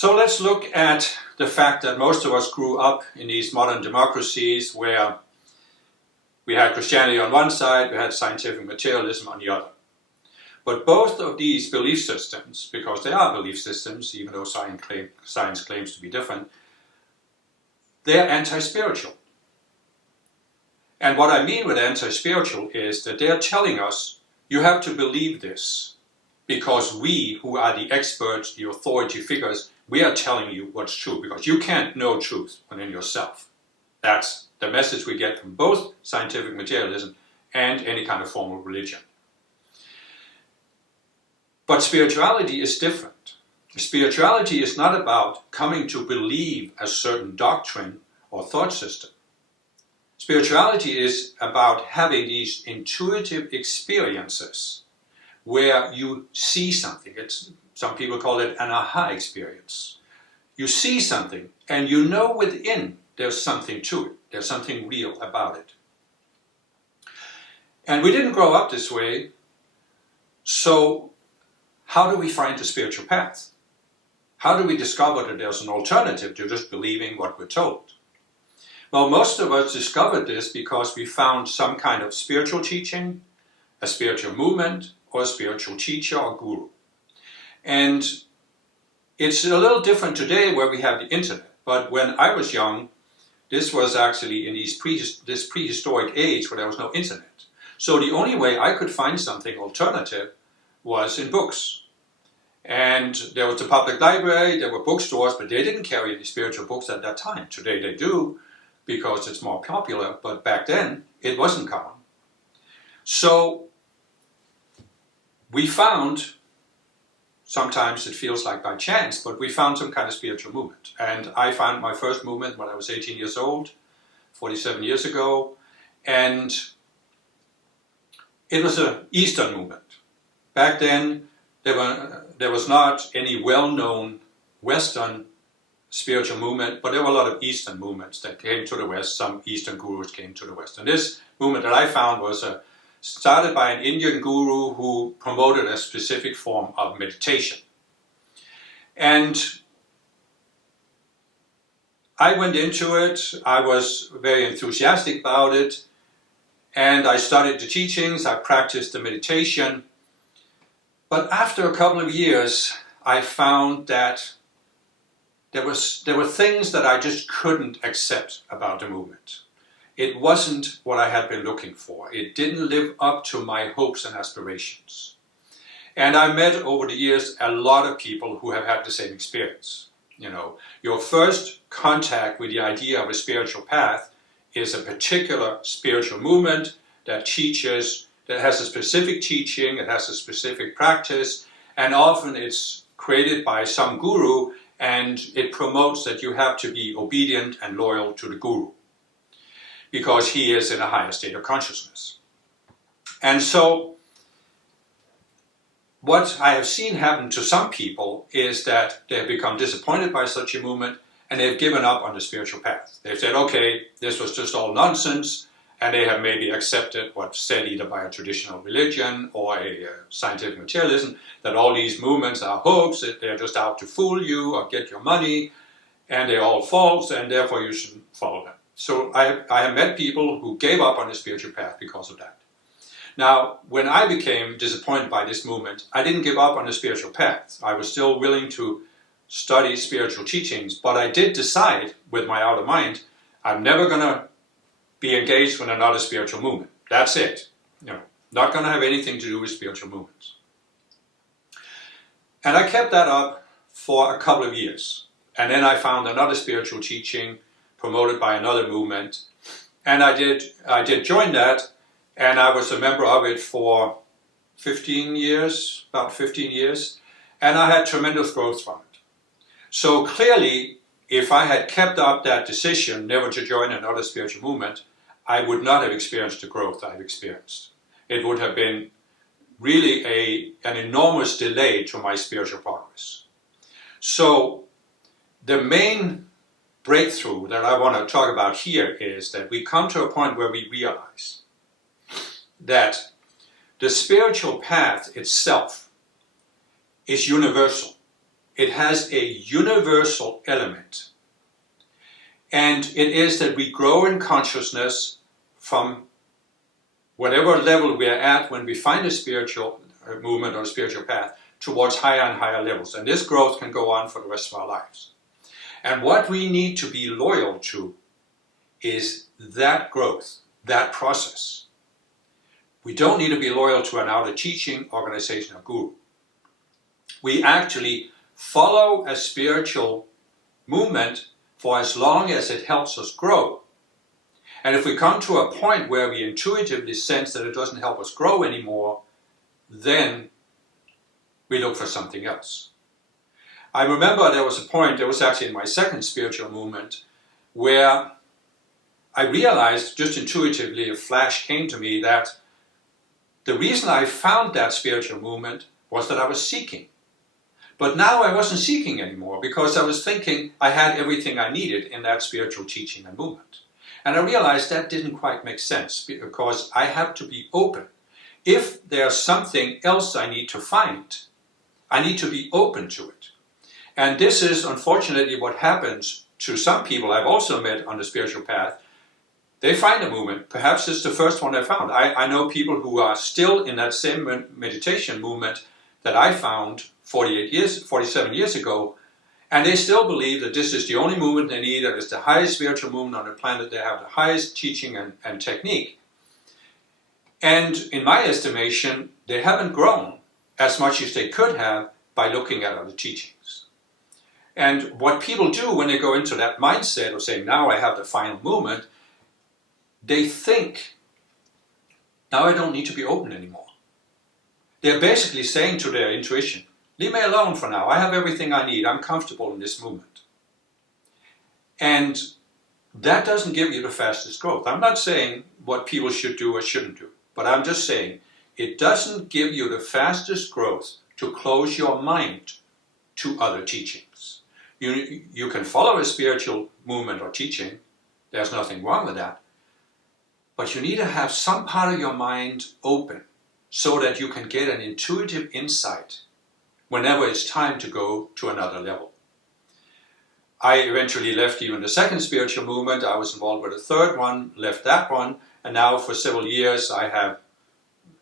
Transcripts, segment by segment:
So let's look at the fact that most of us grew up in these modern democracies where we had Christianity on one side, we had scientific materialism on the other. But both of these belief systems, because they are belief systems, even though science claims to be different, they're anti-spiritual. And what I mean with anti-spiritual is that they're telling us, you have to believe this, because we, who are the experts, the authority figures, we are telling you what's true, because you can't know truth within yourself. That's the message we get from both scientific materialism and any kind of formal religion. But spirituality is different. Spirituality is not about coming to believe a certain doctrine or thought system. Spirituality is about having these intuitive experiences where you see something. Some people call it an aha experience. You see something and you know within there's something to it. There's something real about it. And we didn't grow up this way, so how do we find the spiritual path? How do we discover that there's an alternative to just believing what we're told? Well, most of us discovered this because we found some kind of spiritual teaching, a spiritual movement, or a spiritual teacher or guru. And it's a little different today where we have the internet. But when I was young, this was actually in this prehistoric age where there was no internet. So the only way I could find something alternative was in books. And there was the public library, there were bookstores, but they didn't carry any spiritual books at that time. Today they do, because it's more popular, but back then it wasn't common. So we found, sometimes it feels like by chance, but we found some kind of spiritual movement. And I found my first movement when I was 18 years old, 47 years ago, and it was an Eastern movement. Back then, there was not any well-known Western spiritual movement, but there were a lot of Eastern movements that came to the West. Some Eastern gurus came to the West. And this movement that I found was started by an Indian guru who promoted a specific form of meditation. And I went into it, I was very enthusiastic about it, and I studied the teachings, I practiced the meditation. But after a couple of years, I found that there were things that I just couldn't accept about the movement. It wasn't what I had been looking for. It didn't live up to my hopes and aspirations. And I met over the years a lot of people who have had the same experience. You know, your first contact with the idea of a spiritual path is a particular spiritual movement that teaches, that has a specific teaching, it has a specific practice, and often it's created by some guru, and it promotes that you have to be obedient and loyal to the guru because he is in a higher state of consciousness. And so what I have seen happen to some people is that they have become disappointed by such a movement and they've given up on the spiritual path. They've said, okay, this was just all nonsense, and they have maybe accepted what's said either by a traditional religion or a scientific materialism, that all these movements are hoax, that they're just out to fool you or get your money, and they're all false, and therefore you shouldn't follow them. So I have met people who gave up on the spiritual path because of that. Now, when I became disappointed by this movement, I didn't give up on the spiritual path. I was still willing to study spiritual teachings, but I did decide with my outer mind, I'm never going to be engaged with another spiritual movement. That's it. You know, not going to have anything to do with spiritual movements. And I kept that up for a couple of years. And then I found another spiritual teaching promoted by another movement. And I did join that, and I was a member of it for 15 years, about 15 years, and I had tremendous growth from it. So clearly, if I had kept up that decision never to join another spiritual movement, I would not have experienced the growth I've experienced. It would have been really an enormous delay to my spiritual progress. So the main breakthrough that I want to talk about here is that we come to a point where we realize that the spiritual path itself is universal. it has a universal element. And it is that we grow in consciousness from whatever level we are at when we find a spiritual movement or a spiritual path towards higher and higher levels. And this growth can go on for the rest of our lives. And what we need to be loyal to is that growth, that process. We don't need to be loyal to an outer teaching, organization, or guru. We actually follow a spiritual movement for as long as it helps us grow. And if we come to a point where we intuitively sense that it doesn't help us grow anymore, then we look for something else. I remember there was a point, it was actually in my second spiritual movement, where I realized just intuitively, a flash came to me that the reason I found that spiritual movement was that I was seeking. But now I wasn't seeking anymore because I was thinking I had everything I needed in that spiritual teaching and movement. And I realized that didn't quite make sense because I have to be open. If there's something else I need to find, I need to be open to it. And this is unfortunately what happens to some people I've also met on the spiritual path. They find a movement, perhaps it's the first one they found. I know people who are still in that same meditation movement that I found 47 years ago, and they still believe that this is the only movement they need, that it's the highest spiritual movement on the planet, they have the highest teaching and technique. And in my estimation, they haven't grown as much as they could have by looking at other teachings. And what people do when they go into that mindset of saying, now I have the final movement, they think, now I don't need to be open anymore. They're basically saying to their intuition, leave me alone for now, I have everything I need, I'm comfortable in this movement. And that doesn't give you the fastest growth. I'm not saying what people should do or shouldn't do, but I'm just saying it doesn't give you the fastest growth to close your mind to other teachings. You can follow a spiritual movement or teaching, there's nothing wrong with that, but you need to have some part of your mind open so that you can get an intuitive insight whenever it's time to go to another level. I eventually left even the second spiritual movement. I was involved with a third one, left that one, and now for several years I have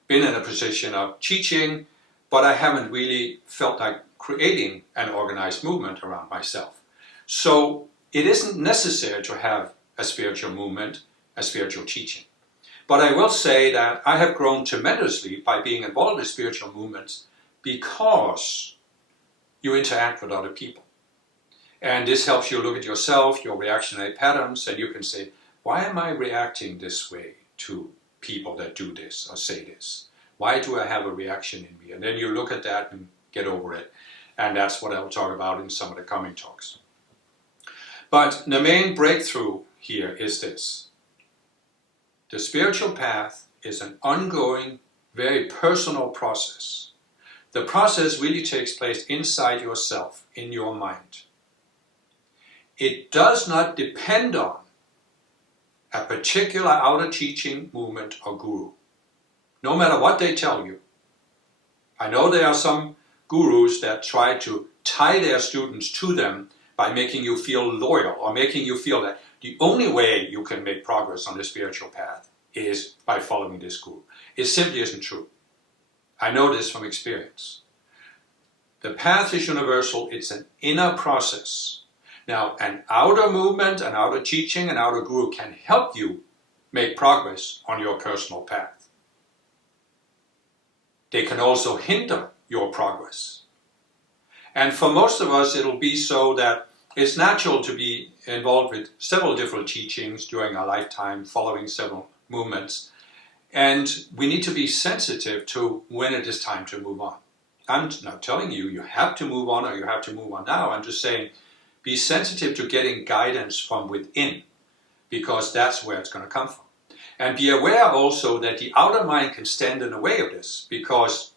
been in a position of teaching, but I haven't really felt like creating an organized movement around myself. So it isn't necessary to have a spiritual movement, a spiritual teaching. But I will say that I have grown tremendously by being involved in spiritual movements because you interact with other people. And this helps you look at yourself, your reactionary patterns, and you can say, why am I reacting this way to people that do this or say this? Why do I have a reaction in me? And then you look at that and get over it. And that's what I'll talk about in some of the coming talks. But the main breakthrough here is this. The spiritual path is an ongoing, very personal process. The process really takes place inside yourself, in your mind. It does not depend on a particular outer teaching, movement, or guru. No matter what they tell you. I know there are some gurus that try to tie their students to them by making you feel loyal or making you feel that the only way you can make progress on the spiritual path is by following this guru. It simply isn't true. I know this from experience. The path is universal. It's an inner process. Now, an outer movement, an outer teaching, an outer guru can help you make progress on your personal path. They can also hinder your progress. And for most of us, it'll be so that it's natural to be involved with several different teachings during our lifetime, following several movements. And we need to be sensitive to when it is time to move on. I'm not telling you you have to move on or you have to move on now. I'm just saying be sensitive to getting guidance from within, because that's where it's going to come from. And be aware also that the outer mind can stand in the way of this, because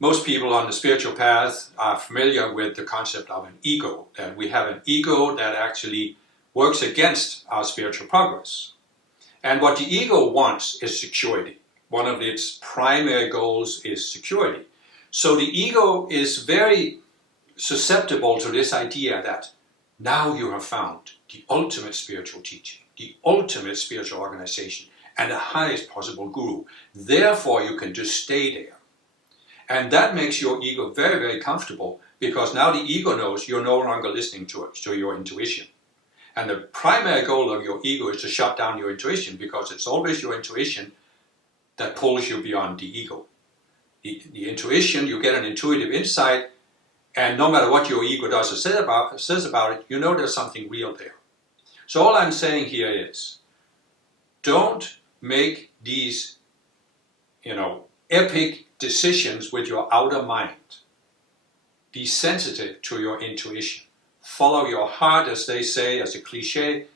most people on the spiritual path are familiar with the concept of an ego, that we have an ego that actually works against our spiritual progress. And what the ego wants is security. One of its primary goals is security. So the ego is very susceptible to this idea that now you have found the ultimate spiritual teaching, the ultimate spiritual organization, and the highest possible guru. Therefore, you can just stay there. And that makes your ego very, very comfortable, because now the ego knows you're no longer listening to your intuition. And the primary goal of your ego is to shut down your intuition, because it's always your intuition that pulls you beyond the ego. The intuition, you get an intuitive insight, and no matter what your ego does or says about it, you know there's something real there. So all I'm saying here is, don't make these, epic decisions with your outer mind. Be sensitive to your intuition. Follow your heart, as they say, as a cliche,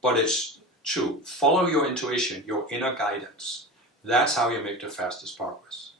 but it's true. Follow your intuition, your inner guidance. That's how you make the fastest progress.